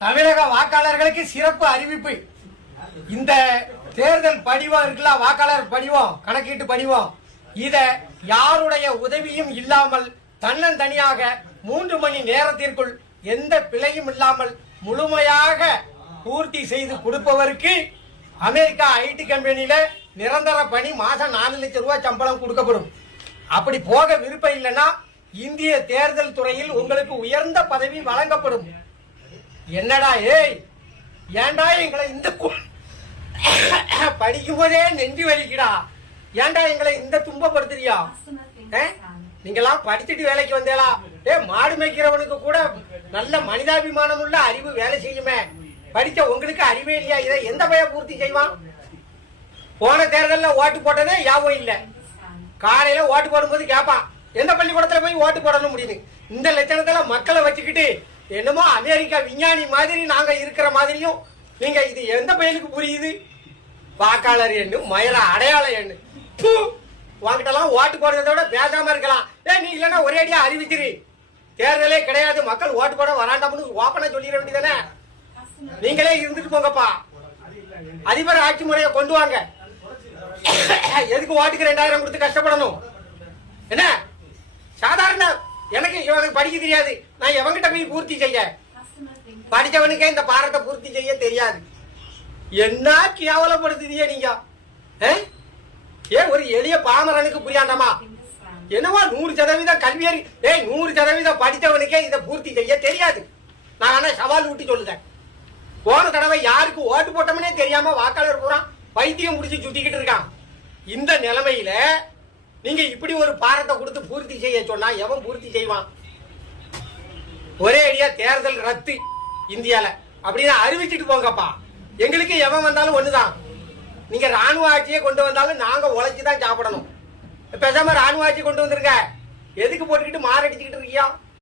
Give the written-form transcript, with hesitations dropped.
தமிழக வாக்காளர்களுக்கு சிறப்பு அறிவிப்பு. இந்த தேர்தல் படிவம் இருக்குல்ல, வாக்காளர் படிவம், கணக்கீட்டு படிவம், இத யாருடைய உதவியும் இல்லாமல் தன்னந்தனியாக 3 மணி நேரத்திற்குள் எந்த பிழையும் இல்லாமல் முழுமையாக பூர்த்தி செய்து கொடுப்பவருக்கு அமெரிக்கா ஐடி கம்பெனியில நிரந்தர பணி, மாசம் 4 லட்சம் ரூபாய் சம்பளம் கொடுக்கப்படும். அப்படி போக விருப்பம் இல்லைன்னா இந்திய தேர்தல் துறையில் உங்களுக்கு உயர்ந்த பதவி வழங்கப்படும். என்னடா ஏய், ஏண்டா எங்களை இந்த படிக்கும் போதே நெஞ்சு வலிக்குடா, ஏண்டா எங்களை இந்த துன்பப்படுத்துறியா? நீங்கெல்லாம் படிச்சுட்டு வேலைக்கு வந்தேலா? மாடு மேய்க்கிறவனுக்கு கூட நல்ல மனிதாபிமானம் உள்ள அறிவு வேலை செய்யுமே. படிச்ச உங்களுக்கு அறிவே இல்லையா? இதை எந்த பையன் பூர்த்தி செய்வான்? போன தேர்தலில் ஓட்டு போட்டதே யாவும் இல்லை. காலையில ஓட்டு போடும்போது கேட்பான், எந்த பள்ளிக்கூடத்துல போய் ஓட்டு போடணும் முடியுது. இந்த லட்சணத்துல மக்களை வச்சுக்கிட்டு என்னமோ அமெரிக்கா விஞ்ஞானி மாதிரி நாங்க இருக்கிற மாதிரியும் நீங்க இது எந்த பையனுக்கு புரியுது? வாக்காளர் எண்ணு, மயில அடையாள எண்ணு. உங்ககிட்டலாம் ஓட்டு போடுறத விட பேசாம இருக்கலாம். நீ இல்லைன்னா ஒரே அடியா அறிவிச்சிரு, தேர்தலே கிடையாது, மக்கள் ஓட்டு போட வராண்டாம்னு ஓப்பனா சொல்லிட வேண்டியதானே. நீங்களே இருந்துட்டு போங்கப்பா, அதிபர் ஆட்சி முறையை கொண்டு வாங்க. எதுக்கு ஓட்டுக்கு 2000 கொடுத்து கஷ்டப்படணும்? என்ன சாதாரண எனக்கு இவனுக்கு படிக்க தெரியாது, நான் எவங்கிட்ட போய் பூர்த்தி செய்ய? படிச்சவனுக்கே இந்த பாரத்தை பூர்த்தி செய்ய தெரியாது. என்ன கேவலப்படுத்துதியே நீங்க? ஒரு எளிய பாமரனுக்கு புரியாண்டாமா? என்னவா 100% கல்வியறி, 100% படித்தவனுக்கே இதை பூர்த்தி செய்ய தெரியாது. நான் ஆனா சவால் விட்டு சொல்லுதேன். போன தடவை யாருக்கு ஓட்டு போட்டோம்னே தெரியாம வாக்காளர் பூரா பைத்தியம் முடிச்சு சுத்திக்கிட்டு இருக்கான். இந்த நிலைமையில நீங்க இப்படி ஒரு பாரத்தை கொடுத்து பூர்த்தி செய்ய சொன்னா எவன் பூர்த்தி செய்வான்? ஒரே அடியா தேர்தல் ரத்து இந்தியால அப்படின்னு அறிவிச்சுட்டு போங்கப்பா. எங்களுக்கு எவன் வந்தாலும் ஒண்ணுதான். நீங்க ராணுவ ஆட்சியை கொண்டு வந்தாலும் நாங்க உழைச்சுதான் சாப்பிடணும். பேசாம ராணுவ ஆட்சி கொண்டு வந்திருக்க, எதுக்கு போட்டுக்கிட்டு மாரடிச்சுக்கிட்டு இருக்கியா?